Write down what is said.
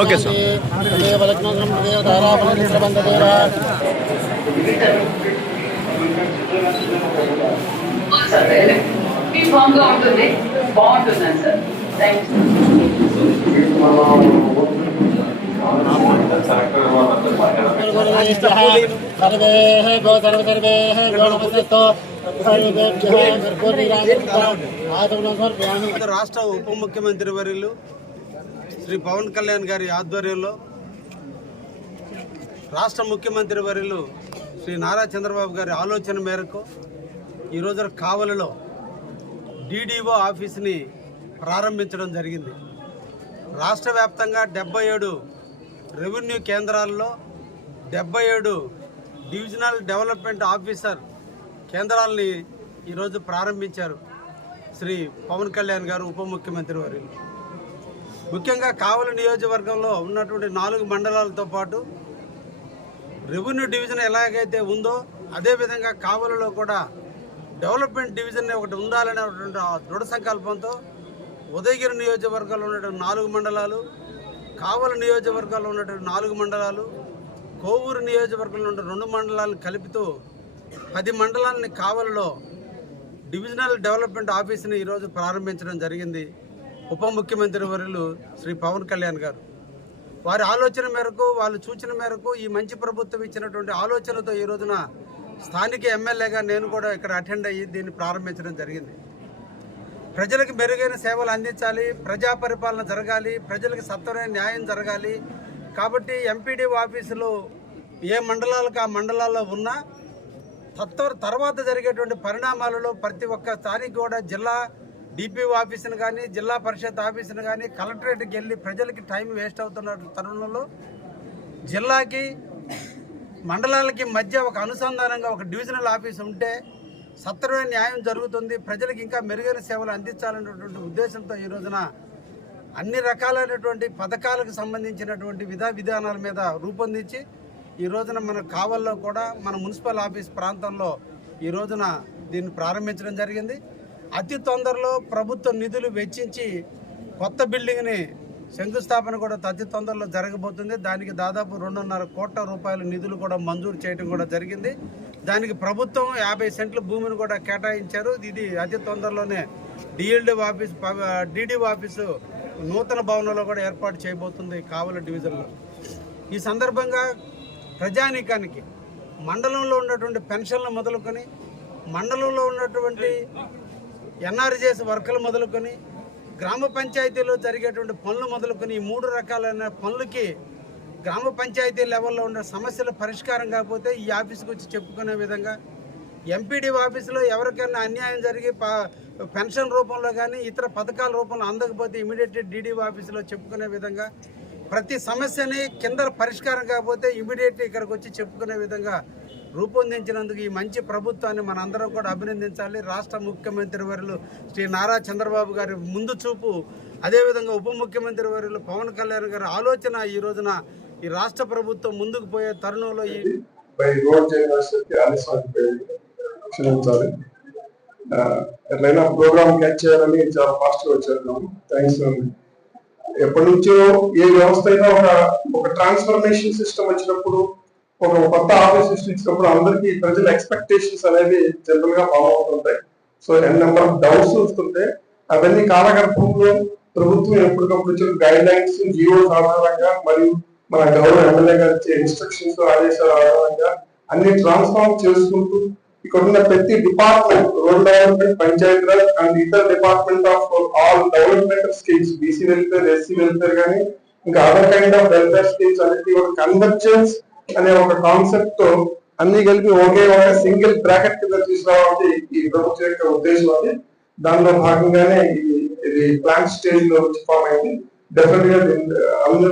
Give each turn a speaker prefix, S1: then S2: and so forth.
S1: Okay sir
S2: దేవ లక్ష్మణం దేవ ధారాపణ ప్రబంధ దేవ
S3: సార్ మీ ఫామ్ గా ఉంటుంది బాగుంటుంది sir thank you
S2: survey go సర్వ సర్వే గో నమస్తు సర్వేభ్యः గర్భోదీరామిత్తాం ఆదౌన సమర్పయామి
S4: రాష్ట్ర ఉప ముఖ్యమంత్రి వర్యులు శ్రీ పవన్ కళ్యాణ్ గారి ఆధ్వర్యంలో రాష్ట్ర ముఖ్యమంత్రి వర్యులు శ్రీ నారా చంద్రబాబు గారి ఆలోచన మేరకు ఈరోజు కావలిలో డీడీఓ ఆఫీస్ని ప్రారంభించడం జరిగింది. రాష్ట్ర వ్యాప్తంగా డెబ్బై ఏడు రెవెన్యూ కేంద్రాల్లో డెబ్బై ఏడు డివిజనల్ డెవలప్మెంట్ ఆఫీసర్ కేంద్రాలని ఈరోజు ప్రారంభించారు శ్రీ పవన్ కళ్యాణ్ గారు ఉప ముఖ్యమంత్రి వారు ముఖ్యంగా కావలి నియోజకవర్గంలో ఉన్నటువంటి నాలుగు మండలాలతో పాటు రెవెన్యూ డివిజన్ ఎలాగైతే ఉందో అదేవిధంగా కావలిలో కూడా డెవలప్మెంట్ డివిజన్ ఒకటి ఉండాలనేటువంటి దృఢ సంకల్పంతో ఉదయగిరి నియోజకవర్గంలో ఉన్నటువంటి నాలుగు మండలాలు కావలి నియోజకవర్గంలో ఉన్నటువంటి నాలుగు మండలాలు కోవూరు నియోజకవర్గంలో ఉన్న రెండు మండలాలను కలుపుతూ పది మండలాలని కావలిలో డివిజనల్ డెవలప్మెంట్ ఆఫీస్ని ఈరోజు ప్రారంభించడం జరిగింది. ఉప ముఖ్యమంత్రి వర్యులు శ్రీ పవన్ కళ్యాణ్ గారు. వారి ఆలోచన మేరకు వాళ్ళు సూచన మేరకు ఈ మంచి ప్రభుత్వం ఇచ్చినటువంటి ఆలోచనతో ఈ రోజున స్థానిక ఎమ్మెల్యేగా నేను కూడా ఇక్కడ అటెండ్ అయ్యి దీన్ని ప్రారంభించడం జరిగింది. ప్రజలకు మెరుగైన సేవలు అందించాలి ప్రజా పరిపాలన జరగాలి ప్రజలకు సత్వరమైన న్యాయం జరగాలి. కాబట్టి ఎంపీడీ ఆఫీసులు ఏ మండలాలకు ఆ మండలాల్లో ఉన్నా తత్వ తర్వాత జరిగేటువంటి పరిణామాలలో ప్రతి ఒక్క స్థానిక కూడా జిల్లా డిపిఓ ఆఫీసును కానీ జిల్లా పరిషత్ ఆఫీసును కానీ కలెక్టరేట్కి వెళ్ళి ప్రజలకి టైం వేస్ట్ అవుతున్న తరుణంలో జిల్లాకి మండలాలకి మధ్య ఒక అనుసంధానంగా ఒక డివిజనల్ ఆఫీస్ ఉంటే సత్వరమైన న్యాయం జరుగుతుంది. ప్రజలకు ఇంకా మెరుగైన సేవలు అందించాలనేటువంటి ఉద్దేశంతో ఈ రోజున అన్ని రకాలైనటువంటి పథకాలకు సంబంధించినటువంటి విధా విధానాల మీద రూపొందించి ఈ రోజున మన కావల్లో కూడా మన మున్సిపల్ ఆఫీస్ ప్రాంతంలో ఈ రోజున దీన్ని ప్రారంభించడం జరిగింది. అతి తొందరలో ప్రభుత్వ నిధులు వెచ్చించి కొత్త బిల్డింగ్ని శంకుస్థాపన కూడా అతి తొందరలో జరగబోతుంది. దానికి దాదాపు రెండున్నర కోట్ల రూపాయల నిధులు కూడా మంజూరు చేయడం కూడా జరిగింది. దానికి ప్రభుత్వం యాభై సెంట్ల భూమిని కూడా కేటాయించారు. ఇది అతి తొందరలోనే డిఎల్డి ఆఫీస్ డిడి ఆఫీసు నూతన భవనంలో కూడా ఏర్పాటు చేయబోతుంది కావల డివిజన్లో. ఈ సందర్భంగా ప్రజానీకానికి మండలంలో ఉన్నటువంటి పెన్షన్లు మొదలుకొని మండలంలో ఉన్నటువంటి ఎన్ఆర్జేఎస్ వర్కులు మొదలుకొని గ్రామ పంచాయతీలో జరిగేటువంటి పనులు మొదలుకొని ఈ మూడు రకాలైన పనులకి గ్రామ పంచాయతీ లెవెల్లో ఉన్న సమస్యల పరిష్కారం కాకపోతే ఈ ఆఫీస్కి వచ్చి చెప్పుకునే విధంగా ఎంపీడీ ఆఫీసులో ఎవరికైనా అన్యాయం జరిగి ప- పెన్షన్ రూపంలో కానీ ఇతర పథకాల రూపంలో అందకపోతే ఇమీడియట్ డీడీ ఆఫీసులో చెప్పుకునే విధంగా ప్రతి సమస్యని కింద పరిష్కారం కాకపోతే ఇమీడియట్ ఇక్కడికి వచ్చి చెప్పుకునే విధంగా రూపొందించినందుకు ఈ మంచి ప్రభుత్వాన్ని మనందరం కూడా అభినందించాలి. రాష్ట్ర ముఖ్యమంత్రి వర్యులు శ్రీ నారా చంద్రబాబు గారి ముందు చూపు అదేవిధంగా ఉప ముఖ్యమంత్రి వర్యులు పవన్ కళ్యాణ్ గారి ఆలోచన ఈ రోజున ఈ రాష్ట్ర ప్రభుత్వం ముందుకు పోయే తరుణంలో ఈ
S5: క్షమించాలి ఎట్లయినా ప్రోగ్రామ్ క్యాచ్ చేయాలని చాలా ఫాస్ట్గా వచ్చేద్దాం థ్యాంక్స్ ఎప్పటి నుంచో ఏ వ్యవస్థ అయినా ఒక ఒక ట్రాన్స్ఫర్మేషన్ సిస్టమ్ వచ్చినప్పుడు ఒక కొత్త ఆఫీస్ సృష్టించినప్పుడు అందరికీ ప్రజల ఎక్స్పెక్టేషన్స్ అనేవి జనరల్గా ఫాలో అవుతుంటాయి. So N number of doubts వస్తుంటాయి అవన్నీ కాలగర్భంలో ప్రభుత్వం ఎప్పటికప్పుడు ఇచ్చిన గైడ్ లైన్స్ జియో ఆధారంగా మరియు మన గౌరవ ఎమ్మెల్యే గారు ఇచ్చే ఇన్స్ట్రక్షన్స్ ఆదేశాల ఆధారంగా అన్ని ట్రాన్స్ఫార్మ్ చేసుకుంటూ ఇక్కడ ఉన్న ప్రతి department road development panchayat raj and ఇతర department of all development schemes BC welfare SC welfare కానీ ఇంకా other kind of welfare schemes అనేది కన్వర్జెన్స్ అనే ఒక కాన్సెప్ట్తో అన్ని కలిపి ఒకే ఒక సింగిల్ బ్రాకెట్ కింద తీసుకురావాలి ఈ ప్రభుత్వం యొక్క ఉద్దేశం అది. దానిలో భాగంగానే ఇది ఇది ప్లాన్ స్టేజ్లో ఫామ్ అయింది. డెఫినెట్గా అందరూ